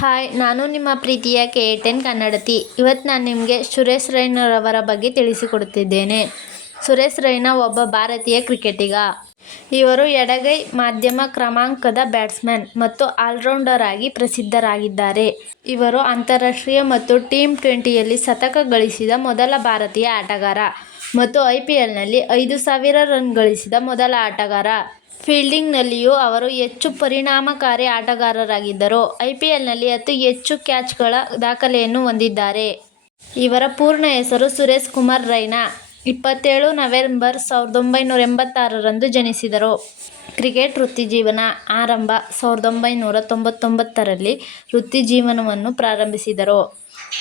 Hi, ನಾನು ನಿಮ್ಮ ಪ್ರೀತಿಯ KA10 ಕನ್ನಡತಿ. ಇವತ್ತು ನಾನು ನಿಮಗೆ ಸುರೇಶ್ ರೈನಾರವರ ಬಗ್ಗೆ ತಿಳಿಸಿಕೊಡುತ್ತಿದ್ದೇನೆ. ಸುರೇಶ್ ರೈನಾ ಒಬ್ಬ ಭಾರತೀಯ ಕ್ರಿಕೆಟಿಗ. ಇವರು ಎಡಗೈ ಮಧ್ಯಮ ಕ್ರಮಾಂಕದ ಬ್ಯಾಟ್ಸ್ಮನ್ ಮತ್ತು ಆಲ್ರೌಂಡರ್ ಆಗಿ ಪ್ರಸಿದ್ಧರಾಗಿದ್ದಾರೆ. ಇವರು ಅಂತಾರಾಷ್ಟ್ರೀಯ ಮತ್ತು T20ಯಲ್ಲಿ ಶತಕ ಗಳಿಸಿದ ಮೊದಲ ಭಾರತೀಯ ಆಟಗಾರ ಮತ್ತು IPLನಲ್ಲಿ 5,000 ರನ್ ಗಳಿಸಿದ ಮೊದಲ ಆಟಗಾರ. ಫೀಲ್ಡಿಂಗ್ನಲ್ಲಿಯೂ ಅವರು ಹೆಚ್ಚು ಪರಿಣಾಮಕಾರಿ ಆಟಗಾರರಾಗಿದ್ದರು. IPLನಲ್ಲಿ ಅತಿ ಹೆಚ್ಚು ಕ್ಯಾಚ್ಗಳ ದಾಖಲೆಯನ್ನು ಹೊಂದಿದ್ದಾರೆ. ಇವರ ಪೂರ್ಣ ಹೆಸರು ಸುರೇಶ್ ಕುಮಾರ್ ರೈನಾ. 27 ನವೆಂಬರ್ 1986ರಂದು ಜನಿಸಿದರು. ಕ್ರಿಕೆಟ್ ವೃತ್ತಿಜೀವನ ಆರಂಭ 1999ರಲ್ಲಿ ವೃತ್ತಿಜೀವನವನ್ನು ಪ್ರಾರಂಭಿಸಿದರು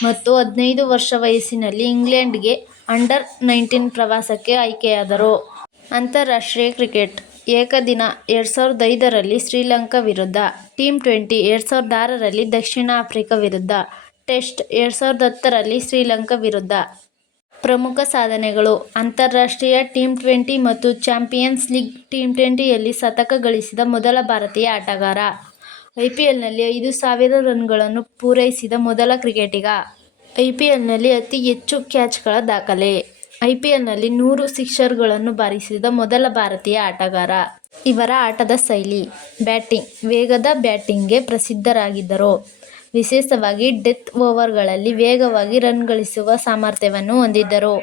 ಮತ್ತು 15 ವರ್ಷ ವಯಸ್ಸಿನಲ್ಲಿ ಇಂಗ್ಲೆಂಡ್ಗೆ ಅಂಡರ್-19 ಪ್ರವಾಸಕ್ಕೆ ಆಯ್ಕೆಯಾದರು. ಅಂತಾರಾಷ್ಟ್ರೀಯ ಕ್ರಿಕೆಟ್ ಏಕದಿನ 2005ರಲ್ಲಿ ಶ್ರೀಲಂಕಾ ವಿರುದ್ಧ, T20 2006ರಲ್ಲಿ ದಕ್ಷಿಣ ಆಫ್ರಿಕಾ ವಿರುದ್ಧ, ಟೆಸ್ಟ್ 2010ರಲ್ಲಿ ಶ್ರೀಲಂಕಾ ವಿರುದ್ಧ. ಪ್ರಮುಖ ಸಾಧನೆಗಳು: ಅಂತಾರಾಷ್ಟ್ರೀಯ T20 ಮತ್ತು ಚಾಂಪಿಯನ್ಸ್ ಲೀಗ್ T20ಯಲ್ಲಿ ಶತಕ ಗಳಿಸಿದ ಮೊದಲ ಭಾರತೀಯ ಆಟಗಾರ. IPLನಲ್ಲಿ 5,000 ರನ್ಗಳನ್ನು ಪೂರೈಸಿದ ಮೊದಲ ಕ್ರಿಕೆಟಿಗ. IPLನಲ್ಲಿ ಅತಿ ಹೆಚ್ಚು ಕ್ಯಾಚ್ಗಳ ದಾಖಲೆ. IPLನಲ್ಲಿ 100 ಸಿಕ್ಸರ್ಗಳನ್ನು ಬಾರಿಸಿದ ಮೊದಲ ಭಾರತೀಯ ಆಟಗಾರ. ಇವರ ಆಟದ ಶೈಲಿ: ಬ್ಯಾಟಿಂಗ್ ವೇಗದ ಬ್ಯಾಟಿಂಗ್ಗೆ ಪ್ರಸಿದ್ಧರಾಗಿದ್ದರು. ವಿಶೇಷವಾಗಿ ಡೆತ್ ಓವರ್ಗಳಲ್ಲಿ ವೇಗವಾಗಿ ರನ್ ಗಳಿಸುವ ಸಾಮರ್ಥ್ಯವನ್ನು ಹೊಂದಿದ್ದರು.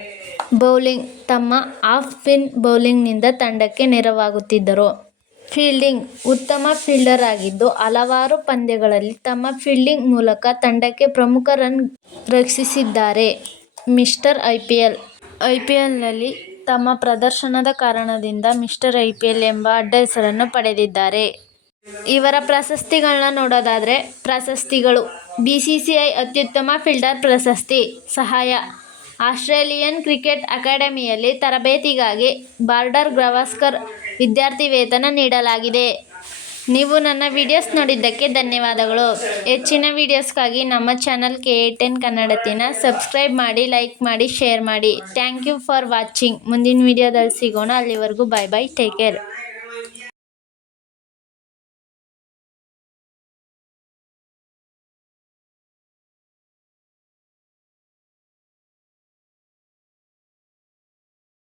ಬೌಲಿಂಗ್ ತಮ್ಮ ಆಫ್ ಸ್ಪಿನ್ ಬೌಲಿಂಗ್ನಿಂದ ತಂಡಕ್ಕೆ ನೆರವಾಗುತ್ತಿದ್ದರು. ಫೀಲ್ಡಿಂಗ್ ಉತ್ತಮ ಫೀಲ್ಡರ್ ಆಗಿದ್ದು, ಹಲವಾರು ಪಂದ್ಯಗಳಲ್ಲಿ ತಮ್ಮ ಫೀಲ್ಡಿಂಗ್ ಮೂಲಕ ತಂಡಕ್ಕೆ ಪ್ರಮುಖ ರನ್ ರಕ್ಷಿಸಿದ್ದಾರೆ. ಮಿಸ್ಟರ್ IPLನಲ್ಲಿ ತಮ್ಮ ಪ್ರದರ್ಶನದ ಕಾರಣದಿಂದ ಮಿಸ್ಟರ್ IPL ಎಂಬ ಅಡ್ಡಹೆಸರನ್ನು ಪಡೆದಿದ್ದಾರೆ. ಇವರ ಪ್ರಶಸ್ತಿಗಳನ್ನ ನೋಡೋದಾದ್ರೆ ಪ್ರಶಸ್ತಿಗಳು: BCCI ಅತ್ಯುತ್ತಮ ಫೀಲ್ಡರ್ ಪ್ರಶಸ್ತಿ. ಸಹಾಯ: ಆಸ್ಟ್ರೇಲಿಯನ್ ಕ್ರಿಕೆಟ್ ಅಕಾಡೆಮಿಯಲ್ಲಿ ತರಬೇತಿಗಾಗಿ ಬಾರ್ಡರ್ ಗವಾಸ್ಕರ್ ವಿದ್ಯಾರ್ಥಿ ವೇತನ ನೀಡಲಾಗಿದೆ. ನೀವು ನನ್ನ ವಿಡಿಯೋಸ್ ನೋಡಿದ್ದಕ್ಕೆ ಧನ್ಯವಾದಗಳು. ಹೆಚ್ಚಿನ ವಿಡಿಯೋಸ್ಗಾಗಿ ನಮ್ಮ ಚಾನಲ್ KA10 ಕನ್ನಡತಿನ ಸಬ್ಸ್ಕ್ರೈಬ್ ಮಾಡಿ, ಲೈಕ್ ಮಾಡಿ, ಶೇರ್ ಮಾಡಿ. Thank you for watching. ಮುಂದಿನ ವಿಡಿಯೋದಲ್ಲಿ ಸಿಗೋಣ. ಅಲ್ಲಿವರೆಗೂ ಬೈ ಬೈ, ಟೇಕ್ ಕೇರ್.